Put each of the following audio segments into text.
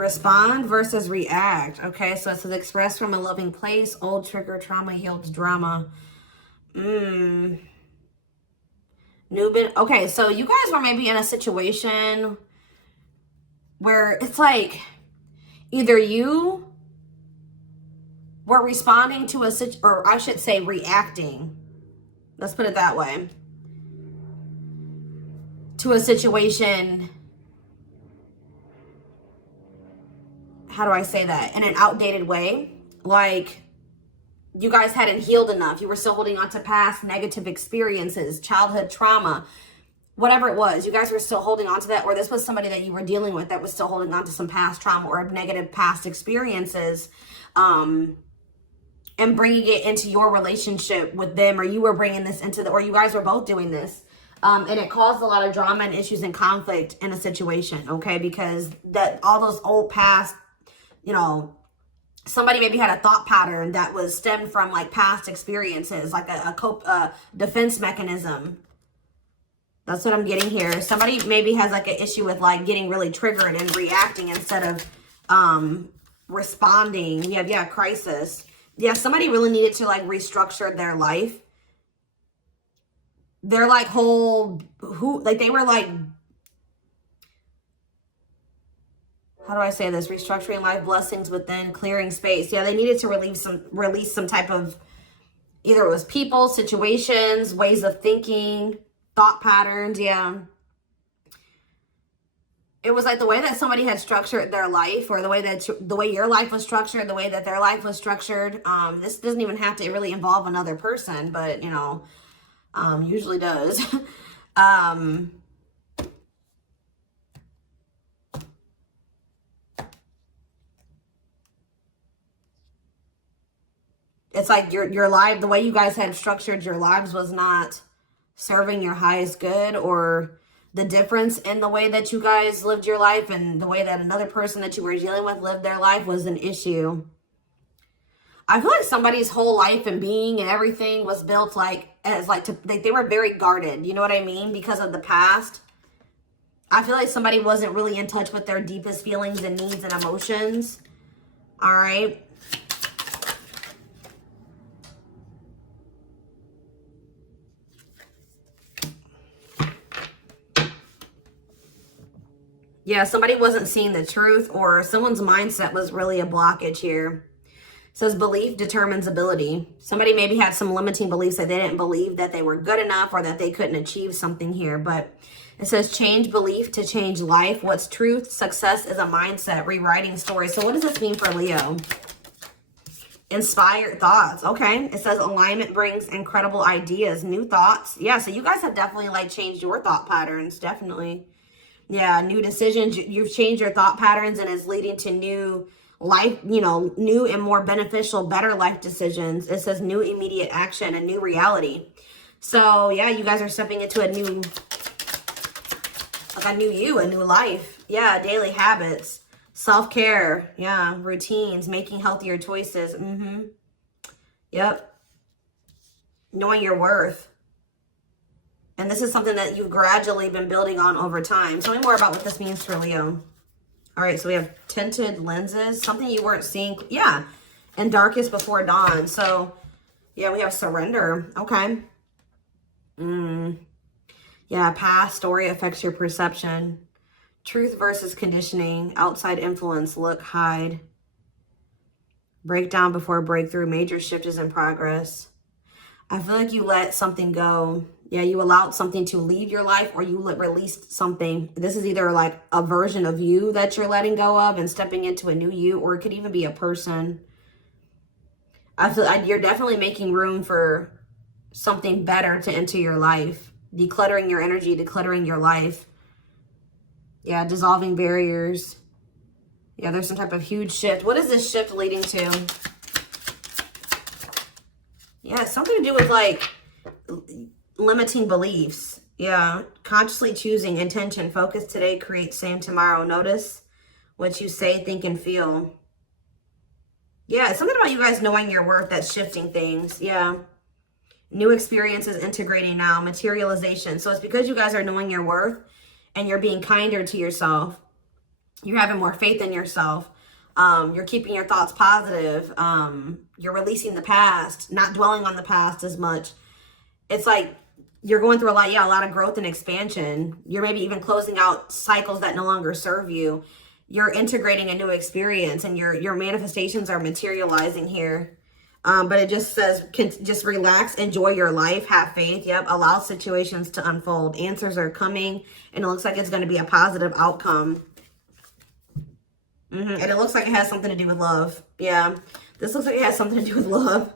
Respond versus react. Okay, so it says express from a loving place, old trigger, trauma, healed drama. New bit. Okay, so you guys were maybe in a situation where it's like either you were responding to a situation, or I should say reacting. Let's put it that way. To a situation. How do I say that? In an outdated way. Like you guys hadn't healed enough. You were still holding on to past negative experiences, childhood trauma, whatever it was. You guys were still holding on to that, or this was somebody that you were dealing with that was still holding on to some past trauma or negative past experiences, and bringing it into your relationship with them, or you were bringing this into or you guys were both doing this. And it caused a lot of drama and issues and conflict in a situation, okay? Because all those old past, you know, somebody maybe had a thought pattern that was stemmed from like past experiences, like a defense mechanism. That's what I'm getting here. Somebody maybe has like an issue with like getting really triggered and reacting instead of responding. Yeah, crisis. Yeah, somebody really needed to like restructure their life. They're like they were like, how do I say this? Restructuring life, blessings within, clearing space. Yeah, they needed to release some type of, either it was people, situations, ways of thinking, thought patterns. Yeah. It was like the way that somebody had structured their life, or the way your life was structured, the way that their life was structured. This doesn't even have to really involve another person, but you know, usually does. It's like your life, the way you guys had structured your lives was not serving your highest good, or the difference in the way that you guys lived your life and the way that another person that you were dealing with lived their life was an issue. I feel like somebody's whole life and being and everything was built they were very guarded. You know what I mean? Because of the past. I feel like somebody wasn't really in touch with their deepest feelings and needs and emotions. All right. Yeah, somebody wasn't seeing the truth, or someone's mindset was really a blockage here. It says belief determines ability. Somebody maybe had some limiting beliefs that they didn't believe that they were good enough, or that they couldn't achieve something here. But it says change belief to change life. What's truth? Success is a mindset. Rewriting stories. So what does this mean for Leo? Inspired thoughts. Okay. It says alignment brings incredible ideas, new thoughts. Yeah, so you guys have definitely like changed your thought patterns. Definitely. Yeah, new decisions. You've changed your thought patterns, and it's leading to new life, you know, new and more beneficial, better life decisions. It says new immediate action, a new reality. So yeah, you guys are stepping into a new you, a new life. Yeah, daily habits, self-care. Yeah, routines, making healthier choices. Yep. Knowing your worth. And this is something that you've gradually been building on over time. Tell me more about what this means for Leo. All right, so we have tinted lenses, something you weren't seeing. Yeah, and darkest before dawn. So, yeah, we have surrender. Okay. Yeah, past story affects your perception. Truth versus conditioning. Outside influence. Look, hide. Breakdown before breakthrough. Major shift is in progress. I feel like you let something go. Yeah, you allowed something to leave your life, or you released something. This is either like a version of you that you're letting go of and stepping into a new you, or it could even be a person. I feel like you're definitely making room for something better to enter your life. Decluttering your energy, decluttering your life. Yeah, dissolving barriers. Yeah, there's some type of huge shift. What is this shift leading to? Yeah, something to do with like limiting beliefs. Yeah, consciously choosing intention. Focus today, create same tomorrow. Notice what you say, think, and feel. Yeah, something about you guys knowing your worth that's shifting things. Yeah. New experiences integrating now. Materialization. So it's because you guys are knowing your worth and you're being kinder to yourself. You're having more faith in yourself. You're keeping your thoughts positive. You're releasing the past, not dwelling on the past as much. It's like you're going through a lot, yeah, a lot of growth and expansion. You're maybe even closing out cycles that no longer serve you. You're integrating a new experience, and your manifestations are materializing here. But it just says, just relax, enjoy your life, have faith. Yep, allow situations to unfold. Answers are coming, and it looks like it's going to be a positive outcome. And it looks like it has something to do with love. Yeah, this looks like it has something to do with love.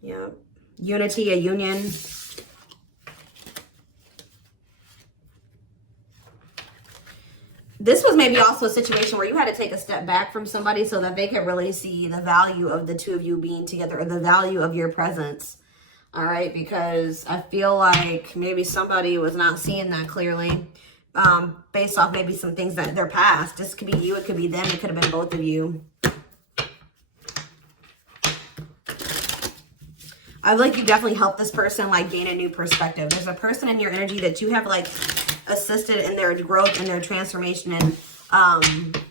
Yeah, unity, a union. This was maybe also a situation where you had to take a step back from somebody so that they could really see the value of the two of you being together, or the value of your presence. All right, because I feel like maybe somebody was not seeing that clearly, based off maybe some things that their past. This could be you, it could be them, it could have been both of you. I feel like you definitely helped this person like gain a new perspective. There's a person in your energy that you have like assisted in their growth and their transformation, and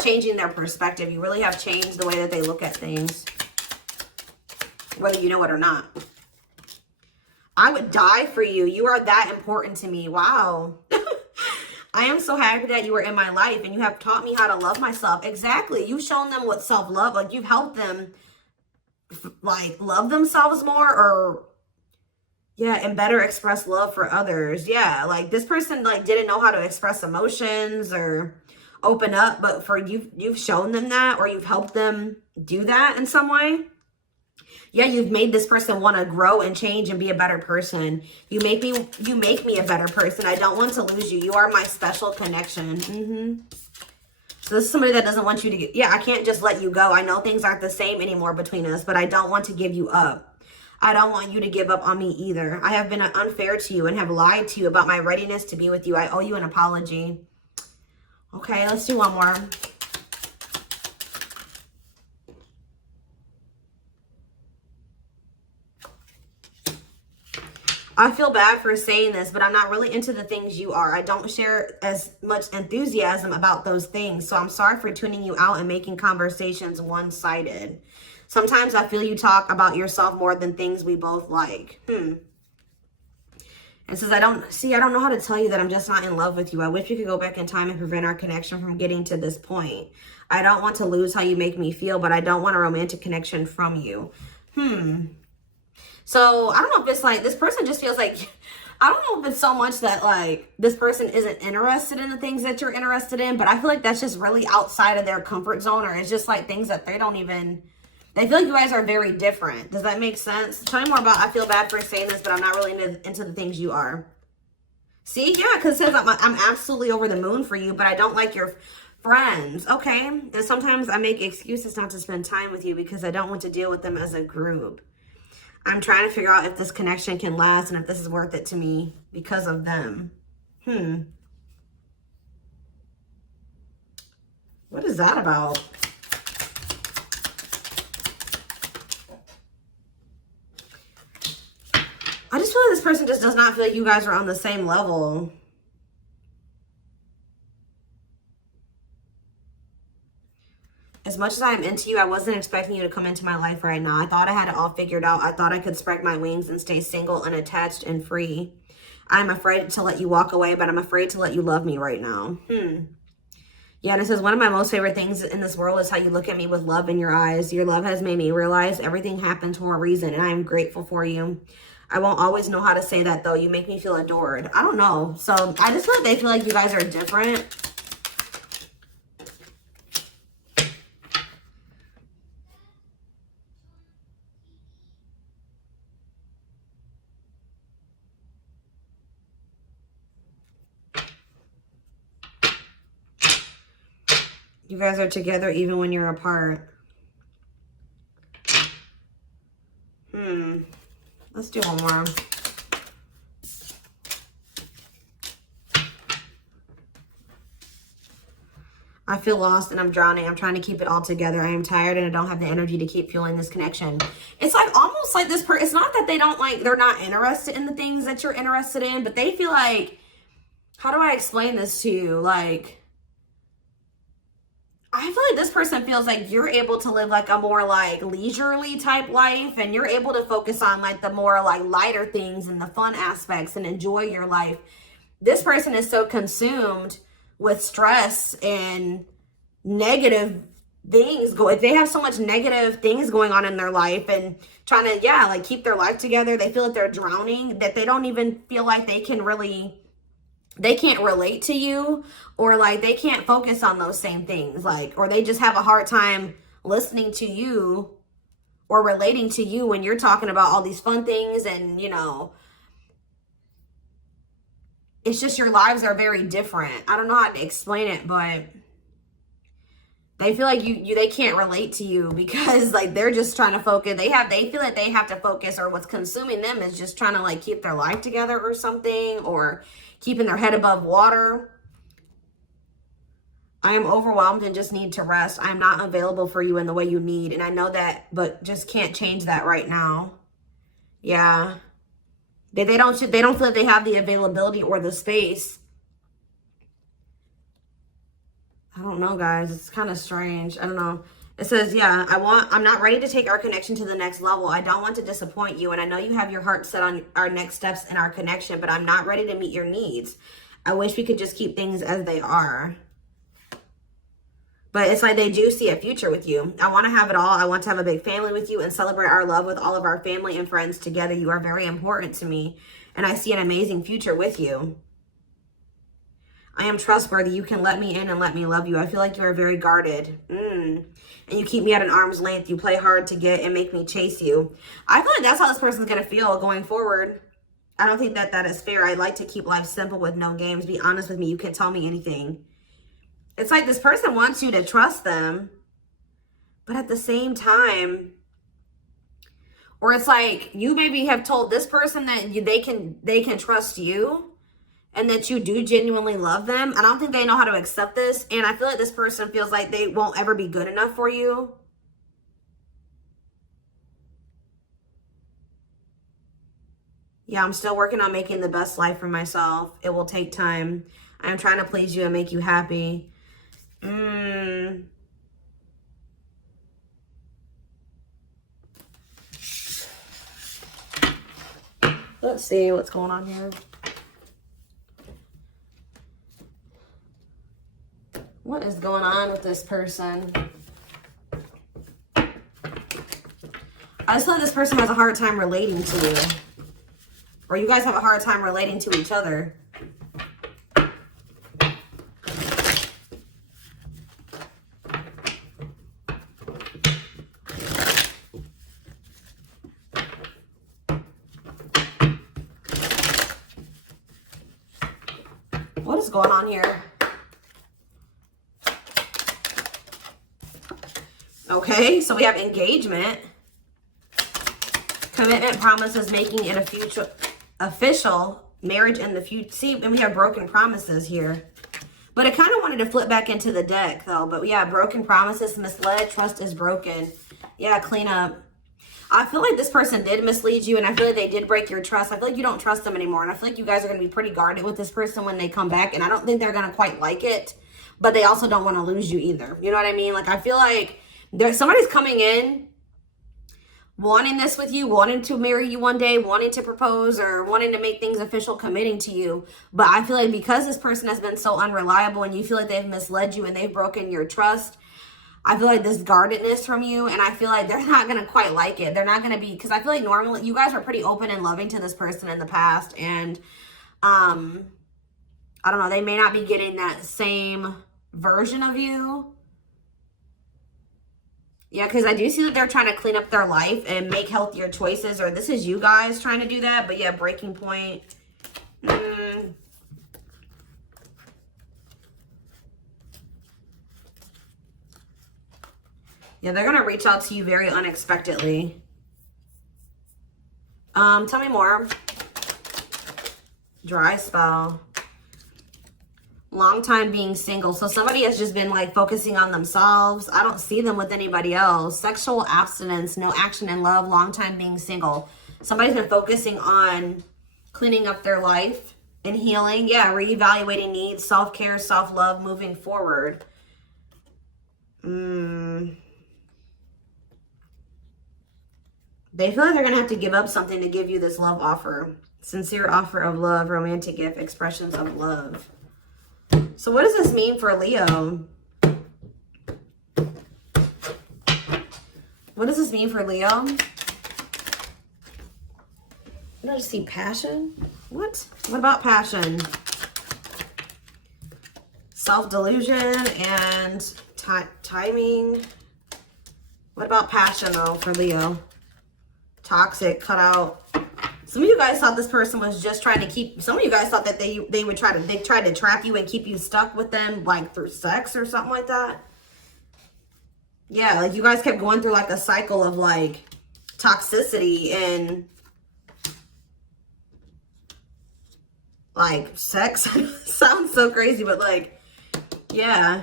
changing their perspective. You really have changed the way that they look at things, whether you know it or not. I would die for you. You are that important to me. Wow. I am so happy that you are in my life, and you have taught me how to love myself. Exactly. You've shown them what self-love, like you've helped them like love themselves more, or yeah, and better express love for others. Yeah, like this person like didn't know how to express emotions or open up, but for you've shown them that, or you've helped them do that in some way. Yeah, you've made this person want to grow and change and be a better person. You make me a better person. I don't want to lose you. You are my special connection. So this is somebody that doesn't want you to get, yeah, I can't just let you go. I know things aren't the same anymore between us, but I don't want to give you up. I don't want you to give up on me either. I have been unfair to you and have lied to you about my readiness to be with you. I owe you an apology. Okay, let's do one more. I feel bad for saying this, but I'm not really into the things you are. I don't share as much enthusiasm about those things. So I'm sorry for tuning you out and making conversations one-sided. Sometimes I feel you talk about yourself more than things we both like. And says, I don't know how to tell you that I'm just not in love with you. I wish we could go back in time and prevent our connection from getting to this point. I don't want to lose how you make me feel, but I don't want a romantic connection from you. So I don't know if it's like this person just feels like, I don't know if it's so much that like this person isn't interested in the things that you're interested in, but I feel like that's just really outside of their comfort zone, or it's just like things that they don't even, they feel like you guys are very different. Does that make sense? Tell me more about, I feel bad for saying this, but I'm not really into the things you are. See, yeah, because it says I'm absolutely over the moon for you, but I don't like your friends. Okay, and sometimes I make excuses not to spend time with you because I don't want to deal with them as a group. I'm trying to figure out if this connection can last and if this is worth it to me because of them. What is that about? I just feel like this person just does not feel like you guys are on the same level. As much as I am into you, I wasn't expecting you to come into my life right now. I thought I had it all figured out. I thought I could spread my wings and stay single, unattached, and free. I'm afraid to let you walk away, but I'm afraid to let you love me right now. Yeah, and it says, one of my most favorite things in this world is how you look at me with love in your eyes. Your love has made me realize everything happened for a reason, and I am grateful for you. I won't always know how to say that, though. You make me feel adored. I don't know. So I just feel like they feel like you guys are different. You guys are together even when you're apart. Let's do one more. I feel lost and I'm drowning. I'm trying to keep it all together. I am tired and I don't have the energy to keep fueling this connection. It's like almost like this person, it's not that they don't like, they're not interested in the things that you're interested in, but they feel like, how do I explain this to you? Like, I feel like this person feels like you're able to live like a more like leisurely type life, and you're able to focus on like the more like lighter things and the fun aspects and enjoy your life. This person is so consumed with stress and negative things they have so much negative things going on in their life and trying to, yeah, like keep their life together. They feel like they're drowning, that they don't even feel like they can't relate to you, or like they can't focus on those same things, like, or they just have a hard time listening to you or relating to you when you're talking about all these fun things. And, you know, it's just your lives are very different. I don't know how to explain it, but they feel like they can't relate to you because like they're just trying to focus. They feel like they have to focus, or what's consuming them is just trying to like keep their life together or something, or keeping their head above water. I am overwhelmed and just need to rest. I am not available for you in the way you need. And I know that, but just can't change that right now. Yeah. They don't feel like they have the availability or the space. I don't know, guys. It's kind of strange. I don't know. It says, yeah, I'm not ready to take our connection to the next level. I don't want to disappoint you. And I know you have your heart set on our next steps in our connection, but I'm not ready to meet your needs. I wish we could just keep things as they are. But it's like they do see a future with you. I want to have it all. I want to have a big family with you and celebrate our love with all of our family and friends together. You are very important to me, and I see an amazing future with you. I am trustworthy. You can let me in and let me love you. I feel like you are very guarded. And you keep me at an arm's length. You play hard to get and make me chase you. I feel like that's how this person's going to feel going forward. I don't think that that is fair. I like to keep life simple with no games. Be honest with me. You can tell me anything. It's like this person wants you to trust them, but at the same time, or it's like you maybe have told this person that they can trust you and that you do genuinely love them. I don't think they know how to accept this. And I feel like this person feels like they won't ever be good enough for you. Yeah, I'm still working on making the best life for myself. It will take time. I'm trying to please you and make you happy. Let's see what's going on here. What is going on with this person? I just feel like this person has a hard time relating to you. Or you guys have a hard time relating to each other. What is going on here? Okay, so we have engagement, commitment, promises, making it a future official, marriage in the future. See, and we have broken promises here. But I kind of wanted to flip back into the deck though. But yeah, broken promises, misled, trust is broken. Yeah, clean up. I feel like this person did mislead you, and I feel like they did break your trust. I feel like you don't trust them anymore, and I feel like you guys are going to be pretty guarded with this person when they come back, and I don't think they're going to quite like it, but they also don't want to lose you either. You know what I mean? Like, I feel like somebody's coming in wanting this with you, wanting to marry you one day, wanting to propose, or wanting to make things official, committing to you. But I feel like because this person has been so unreliable and you feel like they've misled you and they've broken your trust, I feel like this guardedness from you, and I feel like they're not going to quite like it. They're not going to be, because I feel like normally you guys were pretty open and loving to this person in the past, and I don't know, they may not be getting that same version of you. Yeah, because I do see that they're trying to clean up their life and make healthier choices, or this is you guys trying to do that. But yeah, breaking point. Yeah, they're going to reach out to you very unexpectedly. Tell me more. Dry spell. Long time being single. So somebody has just been like focusing on themselves. I don't see them with anybody else. Sexual abstinence, no action in love, long time being single. Somebody's been focusing on cleaning up their life and healing. Yeah, reevaluating needs, self-care, self-love, moving forward. They feel like they're going to have to give up something to give you this love offer. Sincere offer of love, romantic gift, expressions of love. So what does this mean for Leo? What does this mean for Leo? I don't just see passion. What? What about passion? Self-delusion and timing. What about passion though for Leo? Toxic, cut out. Some of you guys thought this person was just trying to keep, some of you guys thought that they tried to trap you and keep you stuck with them, like through sex or something like that. Yeah, like you guys kept going through like a cycle of like toxicity and like sex. Sounds so crazy, but like, yeah.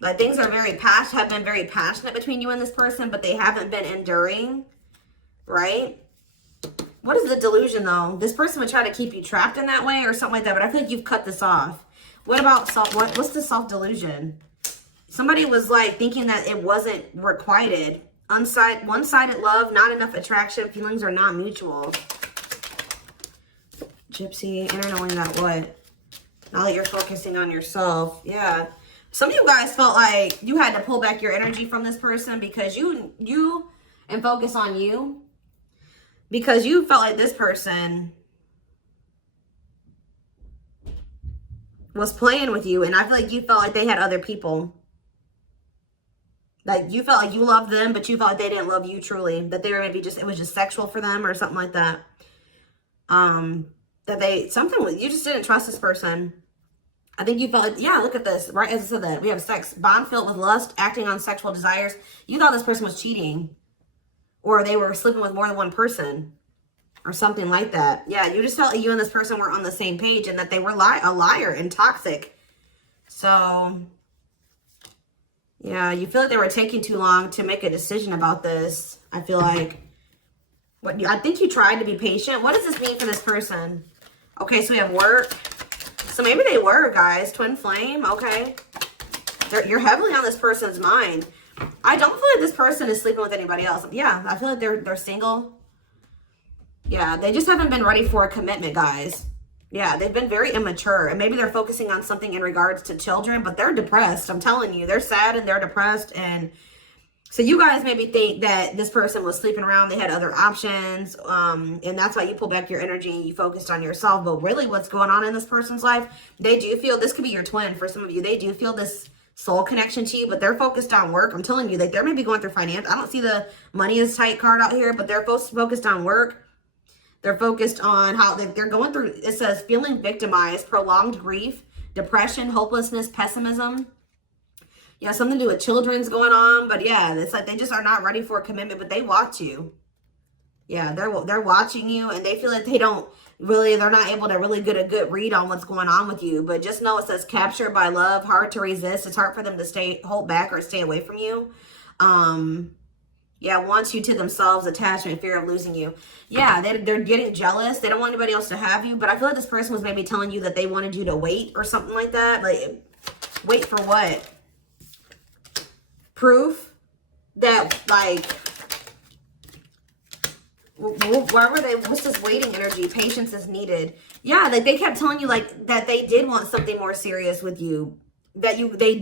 Like things are have been very passionate between you and this person, but they haven't been enduring, right? What is the delusion though? This person would try to keep you trapped in that way or something like that, but I feel like you've cut this off. What about what's the self-delusion? Somebody was like thinking that it wasn't requited. One-sided love, not enough attraction, feelings are not mutual. Gypsy, inner knowing that what? Now that you're focusing on yourself. Yeah. Some of you guys felt like you had to pull back your energy from this person because you and focus on you. Because you felt like this person was playing with you. And I feel like you felt like they had other people. Like you felt like you loved them, but you felt like they didn't love you truly. That they were maybe just, it was just sexual for them or something like that. You just didn't trust this person. I think you felt like, yeah, look at this, right? As I said that, we have sex, bond filled with lust, acting on sexual desires. You thought this person was cheating. Or they were sleeping with more than one person. Or something like that. Yeah, you just felt like you and this person were on the same page and that they were a liar and toxic. So, yeah, you feel like they were taking too long to make a decision about this. I feel like, I think you tried to be patient. What does this mean for this person? Okay, so we have work. So maybe they were, guys. Twin flame, okay. You're heavily on this person's mind. I don't feel like this person is sleeping with anybody else. Yeah, I feel like they're single. Yeah, they just haven't been ready for a commitment, guys. Yeah, they've been very immature. And maybe they're focusing on something in regards to children, but they're depressed. I'm telling you, they're sad and they're depressed. And so you guys maybe think that this person was sleeping around. They had other options. And that's why you pull back your energy and you focused on yourself. But really what's going on in this person's life, they do feel, this could be your twin for some of you. They do feel this soul connection to you, but they're focused on work. I'm telling you, like they're maybe going through finance. I don't see the money is tight card out here, but they're focused on work. They're focused on how they're going through, it says feeling victimized, prolonged grief, depression, hopelessness, pessimism. Yeah, something to do with children's going on. But yeah, it's like they just are not ready for a commitment, but they watch you. Yeah, they're watching you and they feel like they're not able to really get a good read on what's going on with you. But just know it says captured by love, hard to resist. It's hard for them to hold back or stay away from you. Yeah, wants you to themselves, attachment, fear of losing you. Yeah, they're getting jealous. They don't want anybody else to have you. But I feel like this person was maybe telling you that they wanted you to wait or something like that. Like, wait for what? Proof that, like, why were they, what's this waiting energy? Patience is needed. Yeah, like they kept telling you like that they did want something more serious with you. That they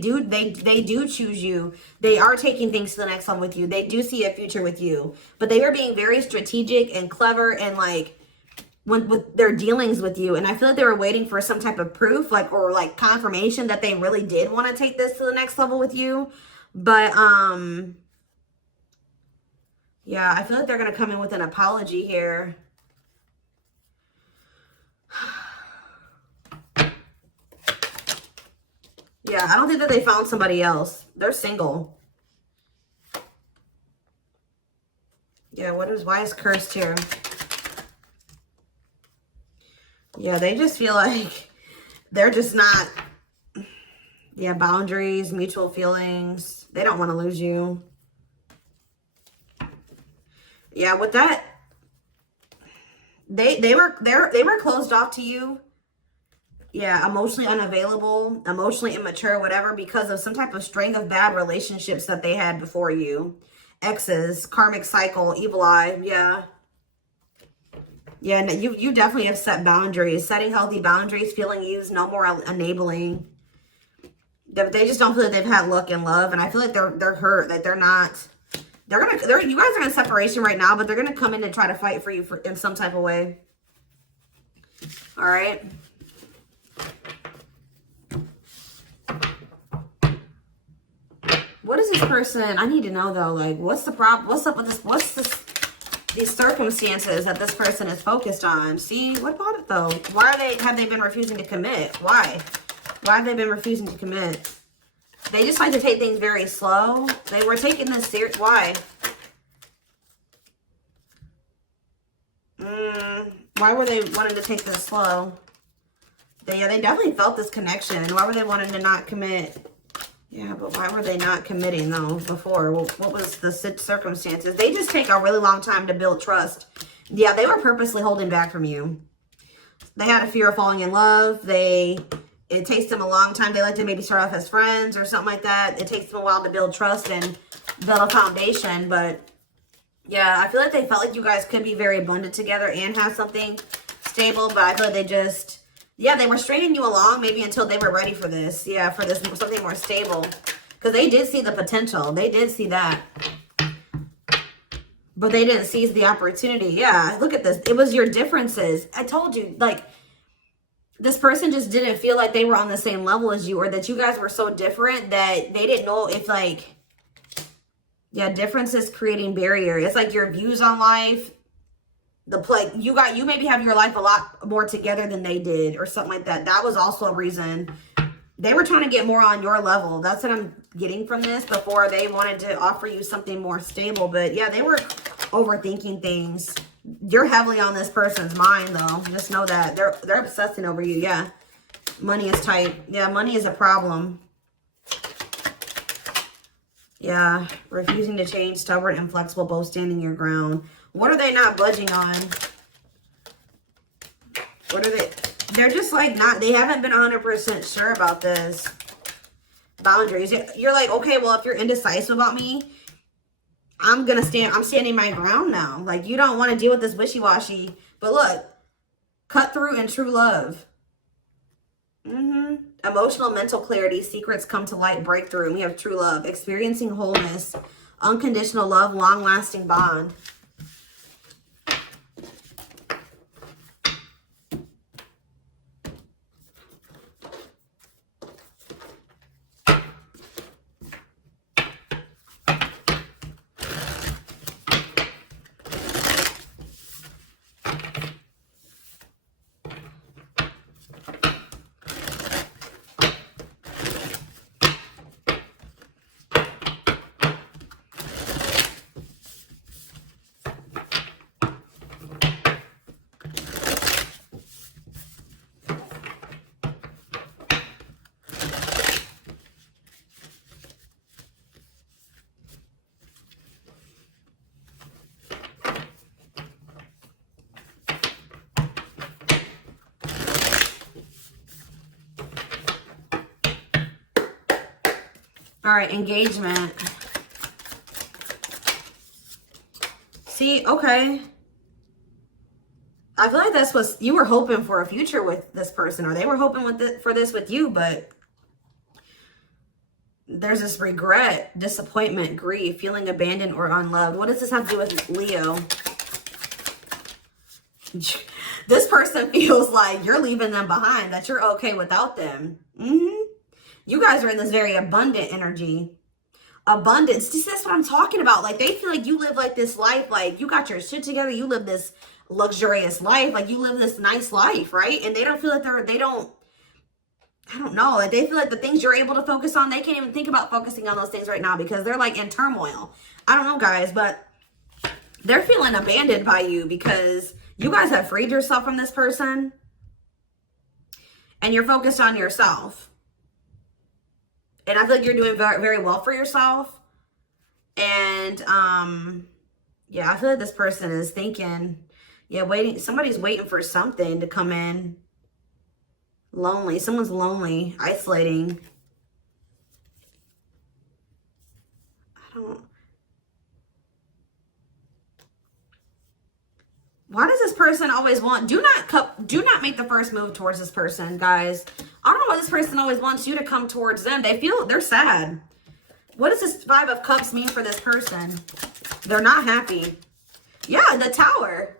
do choose you. They are taking things to the next level with you. They do see a future with you. But they are being very strategic and clever and like with their dealings with you. And I feel like they were waiting for some type of proof, like, or like confirmation that they really did want to take this to the next level with you. But yeah, I feel like they're gonna come in with an apology here. Yeah, I don't think that they found somebody else. They're single. Yeah, why is cursed here? Yeah, they just feel like they're just not, yeah, boundaries, mutual feelings. They don't want to lose you. Yeah, with that, they were closed off to you. Yeah, emotionally unavailable, emotionally immature, whatever, because of some type of string of bad relationships that they had before you. Exes, karmic cycle, evil eye. Yeah. Yeah, and you definitely have set boundaries. Setting healthy boundaries, feeling used, no more enabling. They just don't feel like they've had luck in love, and I feel like they're hurt, that they're not. You guys are in separation right now, but they're gonna come in and try to fight for you in some type of way. All right. What is this person? I need to know though. Like, what's the problem? What's up with this? What's this? These circumstances that this person is focused on. See, what about it though? Have they been refusing to commit? Why have they been refusing to commit? They just like to take things very slow. They were taking this serious. Why? Why were they wanting to take this slow? They definitely felt this connection. Why were they wanting to not commit? Yeah, but why were they not committing though before? What was the circumstances? They just take a really long time to build trust. Yeah, they were purposely holding back from you. They had a fear of falling in love. It takes them a long time. They like to maybe start off as friends or something like that. It takes them a while to build trust and build a foundation. But yeah, I feel like they felt like you guys could be very abundant together and have something stable. But I feel like they just... Yeah, they were stringing you along maybe until they were ready for this. Yeah, for this something more stable. Because they did see the potential. They did see that. But they didn't seize the opportunity. Yeah, look at this. It was your differences. I told you, like, this person just didn't feel like they were on the same level as you, or that you guys were so different that they didn't know if, like, yeah, differences creating barriers. It's like your views on life. You maybe have your life a lot more together than they did or something like that. That was also a reason. They were trying to get more on your level. That's what I'm getting from this, before they wanted to offer you something more stable. But yeah, they were overthinking things. You're heavily on this person's mind though. Just know that they're obsessing over you. Yeah. Money is tight. Yeah, money is a problem. Yeah, refusing to change, stubborn, inflexible, both standing your ground. What are they not budging on? What are they? They're just like not, they haven't been 100% sure about this. Boundaries. You're like, okay, well, if you're indecisive about me, I'm standing my ground now. Like, you don't want to deal with this wishy-washy. But look, cut through in true love. Emotional, mental clarity, secrets come to light, breakthrough. And we have true love, experiencing wholeness, unconditional love, long-lasting bond. All right, engagement. See, okay. I feel like that's what you were hoping for, a future with this person, or they were hoping for this with you, but there's this regret, disappointment, grief, feeling abandoned or unloved. What does this have to do with Leo? This person feels like you're leaving them behind, that you're okay without them. You guys are in this very abundant energy. Abundance. See, that's what I'm talking about. Like, they feel like you live like this life, like you got your shit together. You live this luxurious life. Like, you live this nice life, right? And they don't feel like I don't know. Like, they feel like the things you're able to focus on, they can't even think about focusing on those things right now because they're like in turmoil. I don't know, guys, but they're feeling abandoned by you because you guys have freed yourself from this person and you're focused on yourself. And I feel like you're doing very, very well for yourself. And, yeah, I feel like this person is thinking, yeah, somebody's waiting for something to come in. Lonely. Someone's lonely, isolating. I don't... Why does this person always want... Do not make the first move towards this person, guys. I don't know why this person always wants you to come towards them. They're sad. What does this Five of Cups mean for this person? They're not happy. Yeah, the Tower.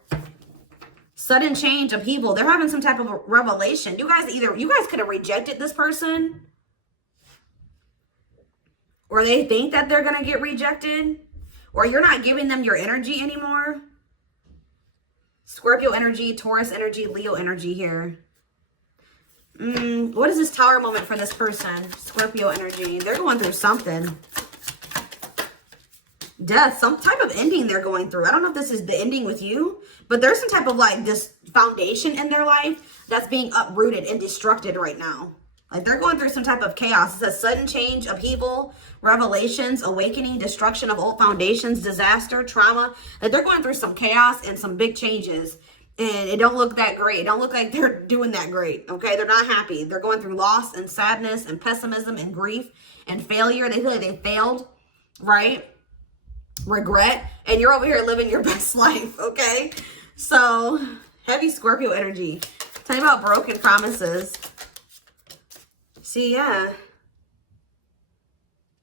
Sudden change, upheaval. They're having some type of revelation. You guys could have rejected this person. Or they think that they're going to get rejected. Or you're not giving them your energy anymore. Scorpio energy, Taurus energy, Leo energy here. What is this Tower moment for this person? Scorpio energy. They're going through something. Death. Some type of ending they're going through. I don't know if this is the ending with you, but there's some type of like this foundation in their life that's being uprooted and destructed right now. Like they're going through some type of chaos. It says sudden change, upheaval, revelations, awakening, destruction of old foundations, disaster, trauma. Like they're going through some chaos and some big changes. And it don't look that great. It don't look like they're doing that great. Okay, they're not happy. They're going through loss and sadness and pessimism and grief and failure. They feel like they failed, right? Regret. And you're over here living your best life, okay? So, heavy Scorpio energy. Tell me about broken promises. See, yeah.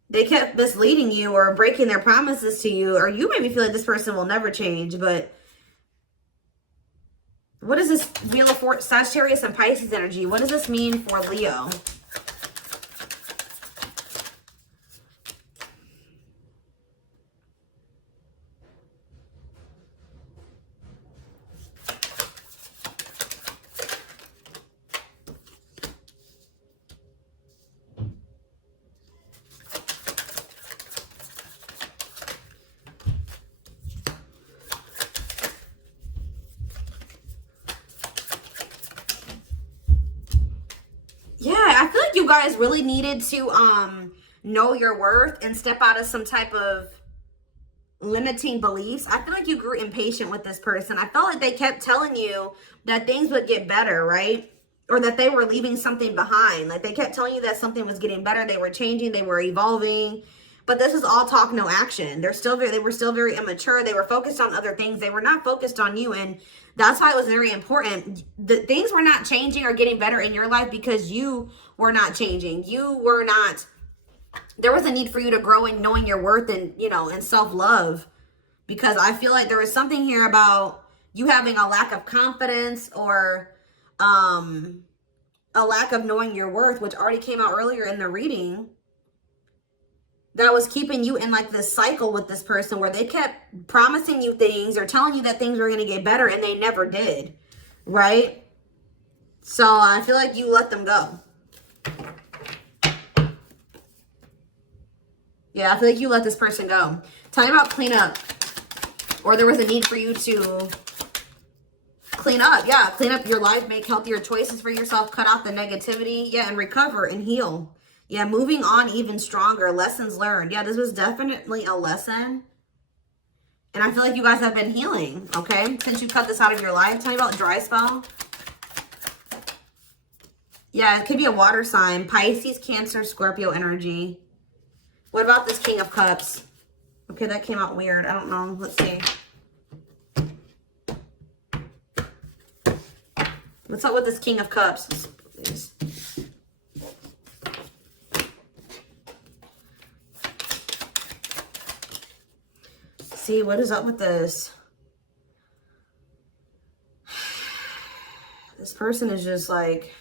They kept misleading you or breaking their promises to you. Or you maybe feel like this person will never change, but... What is this Wheel of Sagittarius and Pisces energy? What does this mean for Leo? You guys really needed to know your worth and step out of some type of limiting beliefs. I feel like you grew impatient with this person. I felt like they kept telling you that things would get better, right? Or that they were leaving something behind. Like they kept telling you that something was getting better, they were changing, they were evolving. But this is all talk, no action. They were still very immature. They were focused on other things. They were not focused on you. And that's why it was very important. The things were not changing or getting better in your life because you were not changing. There was a need for you to grow in knowing your worth and, and self-love. Because I feel like there was something here about you having a lack of confidence or a lack of knowing your worth, which already came out earlier in the reading. That was keeping you in like this cycle with this person where they kept promising you things or telling you that things were going to get better and they never did, right? So I feel like you let them go. Yeah, I feel like you let this person go. Tell me about cleanup. Or there was a need for you to clean up. Yeah, clean up your life, make healthier choices for yourself, cut out the negativity. Yeah, and recover and heal. Yeah, moving on even stronger. Lessons learned. Yeah, this was definitely a lesson. And I feel like you guys have been healing, okay? Since you cut this out of your life. Tell me about dry spell. Yeah, it could be a water sign. Pisces, Cancer, Scorpio energy. What about this King of Cups? Okay, that came out weird. I don't know. Let's see. What's up with this King of Cups? Please. See, what is up with this? This person is just like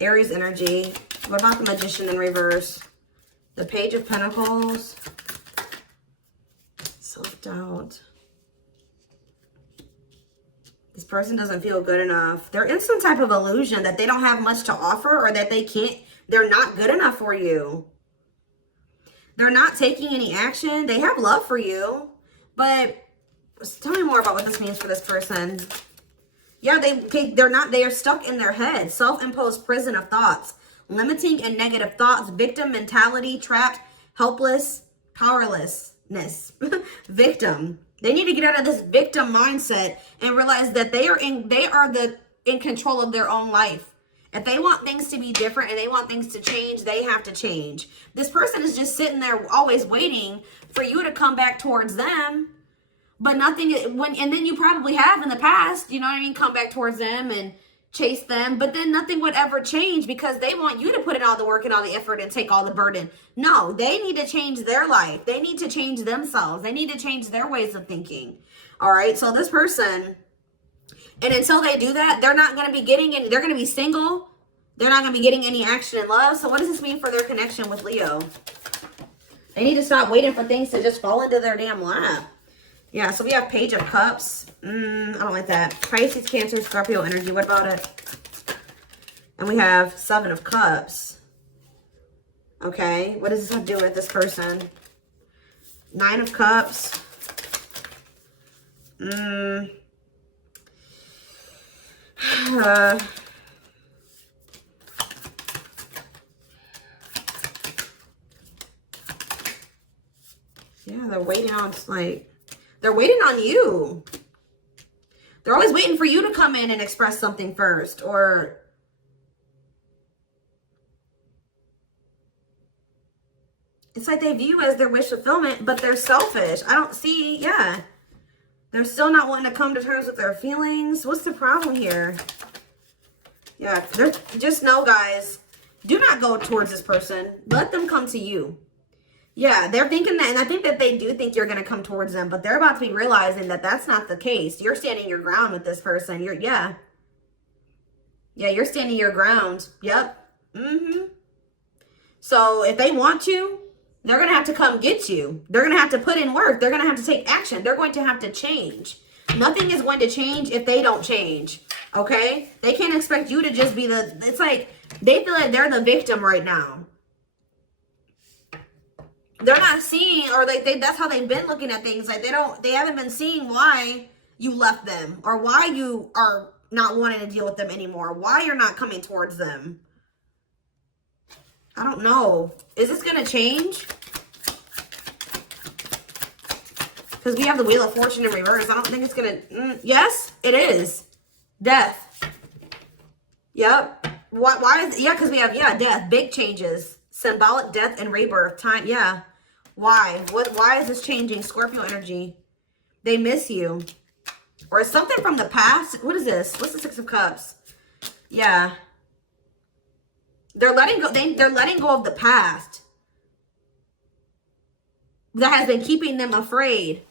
Aries energy. What about the Magician in reverse? The Page of Pentacles. Self-doubt. This person doesn't feel good enough. They're in some type of illusion that they don't have much to offer or that they're not good enough for you. They're not taking any action. They have love for you. But tell me more about what this means for this person. Yeah, they are stuck in their head. Self-imposed prison of thoughts. Limiting and negative thoughts. Victim mentality. Trapped. Helpless. Powerlessness. Victim. They need to get out of this victim mindset and realize that they are in control of their own life. If they want things to be different and they want things to change, they have to change. This person is just sitting there always waiting for you to come back towards them. But nothing, and then you probably have in the past, you know what I mean, come back towards them and chase them, but then nothing would ever change because they want you to put in all the work and all the effort and take all the burden. No, they need to change their life. They need to change themselves. They need to change their ways of thinking. All right, so this person, and until they do that, they're not going to be getting any, they're going to be single. They're not going to be getting any action in love. So what does this mean for their connection with Leo? They need to stop waiting for things to just fall into their damn lap. Yeah, so we have Page of Cups. I don't like that. Pisces, Cancer, Scorpio energy. What about it? And we have Seven of Cups. Okay, what does this have to do with this person? Nine of Cups. Yeah, they're waiting on, like, they're waiting on you. They're always waiting for you to come in and express something first. Or it's like they view you as their wish fulfillment, but they're selfish. I don't see, yeah. They're still not wanting to come to terms with their feelings. What's the problem here? Yeah, just know, guys, do not go towards this person. Let them come to you. Yeah, they're thinking that, and I think that they do think you're going to come towards them, but they're about to be realizing that that's not the case. You're standing your ground with this person. Yeah, you're standing your ground. Yep. So if they want you, they're going to have to come get you. They're going to have to put in work. They're going to have to take action. They're going to have to change. Nothing is going to change if they don't change. Okay? They can't expect you to just be it's like they feel like they're the victim right now. They're not seeing, or that's how they've been looking at things. Like they haven't been seeing why you left them, or why you are not wanting to deal with them anymore, why you're not coming towards them. I don't know. Is this going to change? Because we have the Wheel of Fortune in reverse. I don't think it's going to, yes, it is. Death. Yep. Why is, yeah, because we have, death, big changes. Symbolic death and rebirth time. Yeah. Why? Why is this changing? Scorpio energy. They miss you. Or something from the past. What is this? What's the Six of Cups? Yeah. They're letting go. They're letting go of the past. That has been keeping them afraid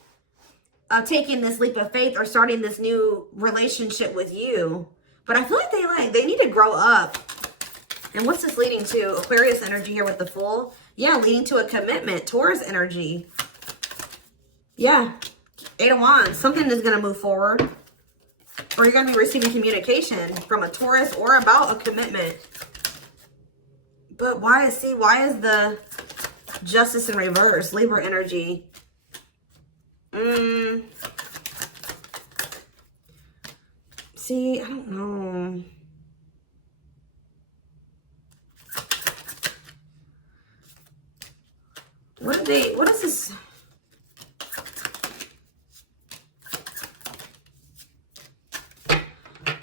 of taking this leap of faith or starting this new relationship with you. But I feel like they need to grow up. And what's this leading to? Aquarius energy here with the Fool. Yeah, leading to a commitment. Taurus energy. Yeah. Eight of Wands. Something is going to move forward. Or you're going to be receiving communication from a Taurus or about a commitment. But why is the Justice in reverse? Libra energy. See, I don't know. What is this?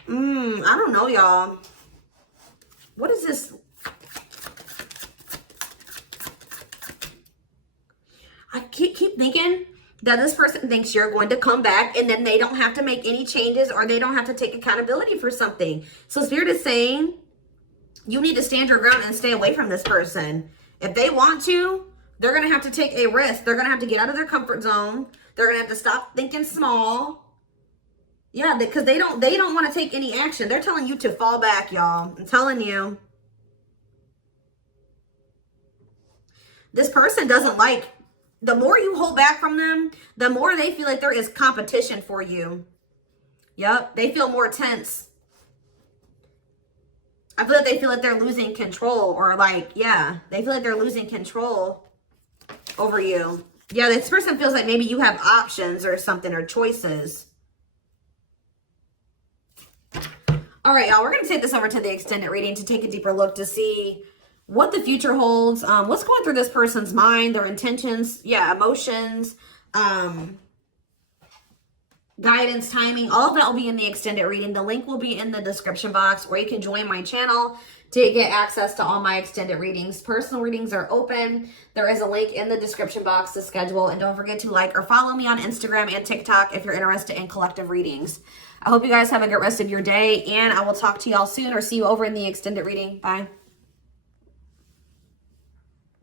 I don't know, y'all. What is this? I keep thinking that this person thinks you're going to come back and then they don't have to make any changes or they don't have to take accountability for something. So Spirit is saying you need to stand your ground and stay away from this person. If they want to, they're going to have to take a risk. They're going to have to get out of their comfort zone. They're going to have to stop thinking small. Yeah, because they don't want to take any action. They're telling you to fall back, y'all. I'm telling you. This person doesn't like, the more you hold back from them, the more they feel like there is competition for you. Yep, they feel more tense. I feel like they feel like they're losing control, or like, yeah, they feel like they're losing control over you. Yeah, this person feels like maybe you have options or something, or choices. All right, y'all, we're going to take this over to the extended reading to take a deeper look to see what the future holds, what's going through this person's mind, their intentions, yeah, emotions. guidance, timing, all of that will be in the extended reading. The link will be in the description box, or you can join my channel to get access to all my extended readings. Personal readings are open. There is a link in the description box to schedule. And don't forget to like or follow me on Instagram and TikTok if you're interested in collective readings. I hope you guys have a good rest of your day, and I will talk to y'all soon or see you over in the extended reading. Bye.